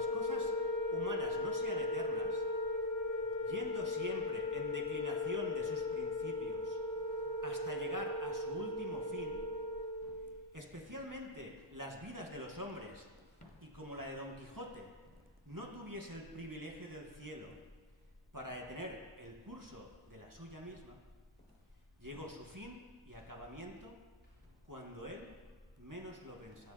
las cosas humanas no sean eternas, yendo siempre en declinación de sus principios hasta llegar a su último fin, especialmente las vidas de los hombres, y como la de Don Quijote, no tuviese el privilegio del cielo para detener el curso de la suya misma, llegó su fin y acabamiento cuando él menos lo pensaba.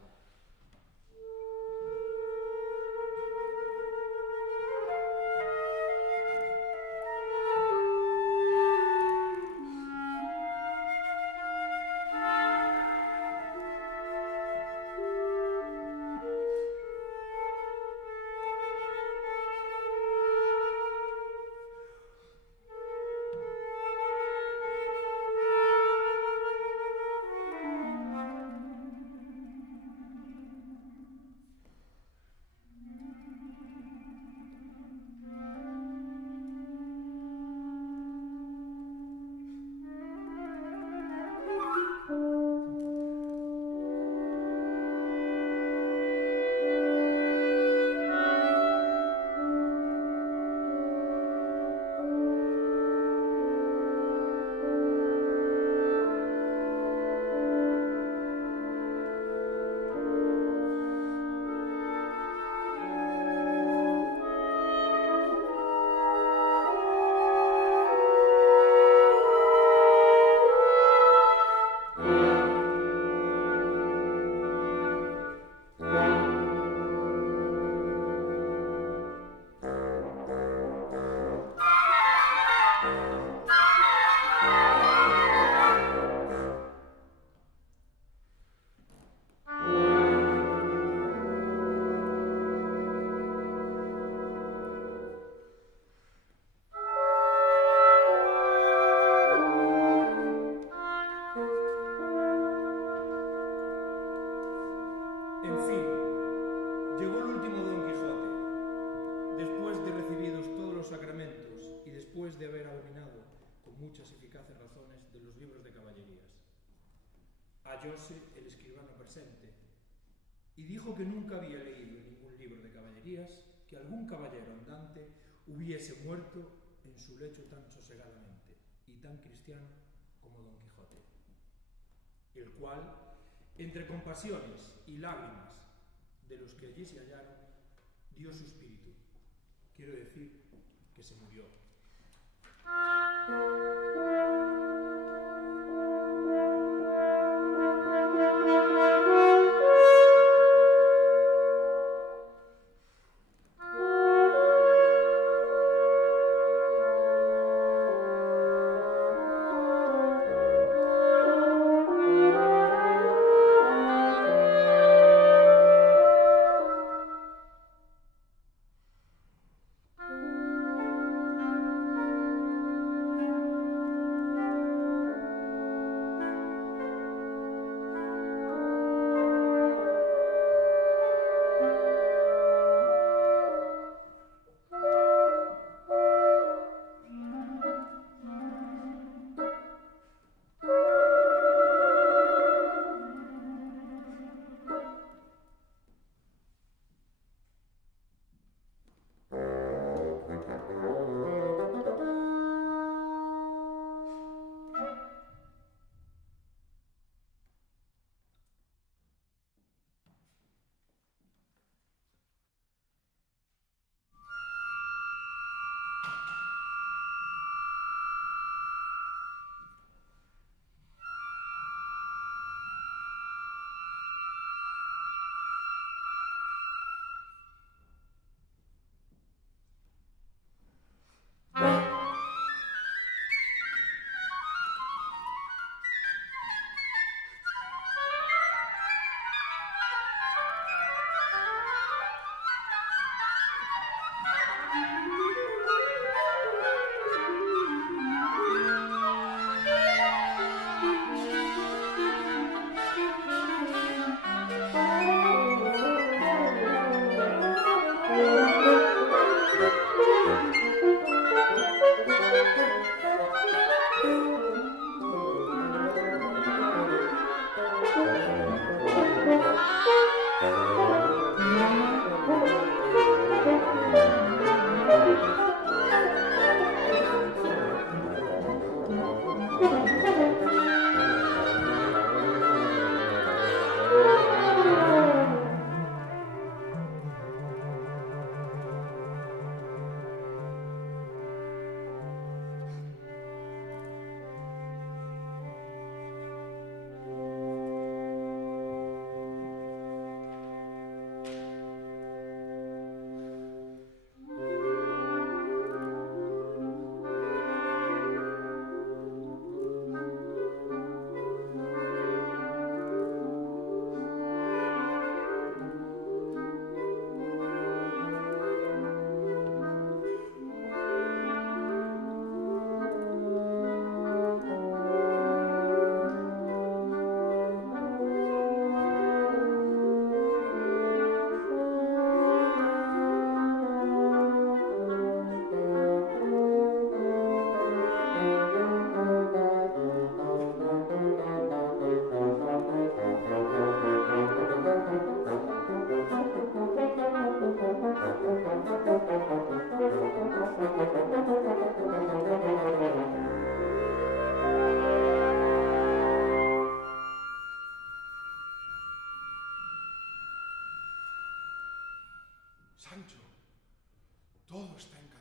En fin, llegó el último Don Quijote, después de recibidos todos los sacramentos y después de haber abominado con muchas eficaces razones de los libros de caballerías. Hallóse el escribano presente y dijo que nunca había leído en ningún libro de caballerías que algún caballero andante hubiese muerto en su lecho tan sosegadamente y tan cristiano como Don Quijote, el cual, entre compasiones y lágrimas de los que allí se hallaron, dio su espíritu, quiero decir que se murió. Sancho, todo está encantado.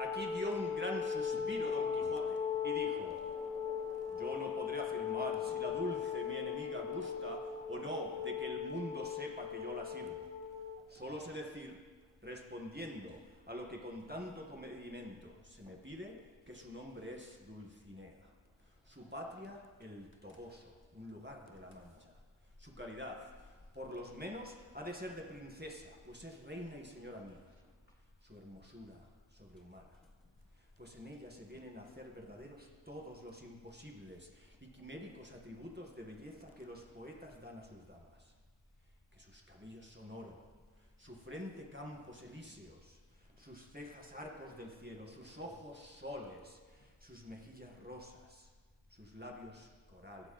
Aquí dio un gran suspiro Don Quijote y dijo: yo no podré afirmar si la Dulce, mi enemiga, gusta o no de que el mundo sepa que yo la sirvo. Solo sé decir, respondiendo a lo que con tanto comedimento se me pide, que su nombre es Dulcinea, su patria el Toboso, un lugar de la Mancha, su calidad, por los menos, ha de ser de princesa, pues es reina y señora mía, su hermosura sobrehumana, pues en ella se vienen a hacer verdaderos todos los imposibles y quiméricos atributos de belleza que los poetas dan a sus damas, que sus cabellos son oro, su frente campos elíseos, sus cejas arcos del cielo, sus ojos soles, sus mejillas rosas, sus labios corales,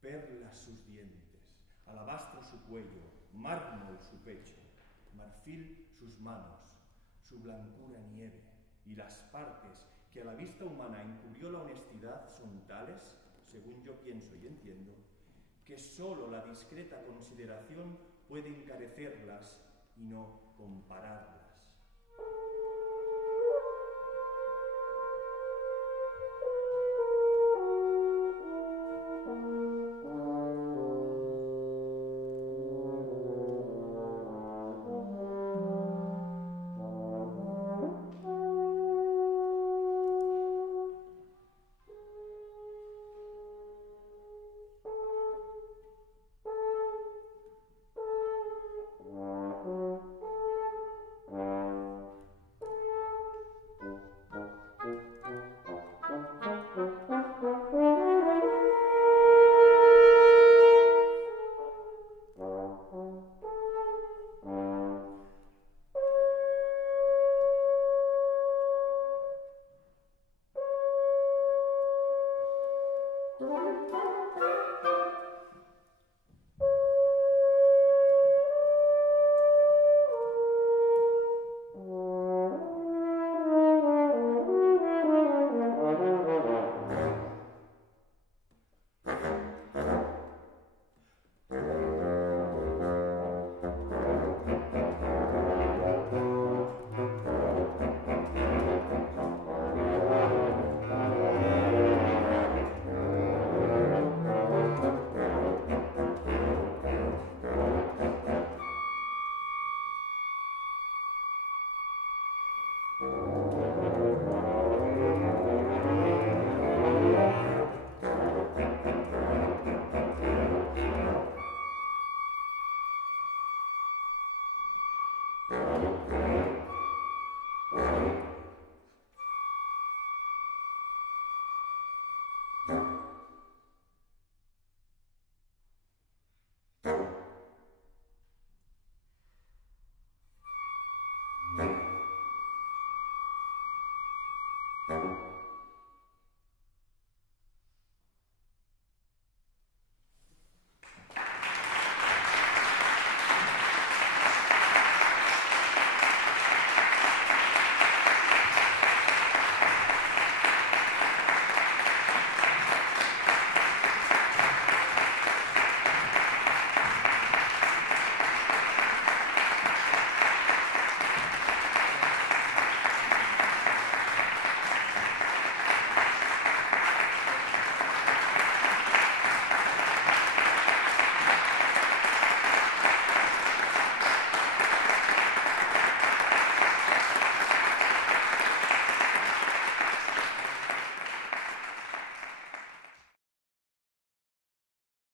perlas sus dientes, alabastro su cuello, mármol su pecho, marfil sus manos, su blancura nieve, y las partes que a la vista humana encubrió la honestidad son tales, según yo pienso y entiendo, que sólo la discreta consideración puede encarecerlas y no compararlas.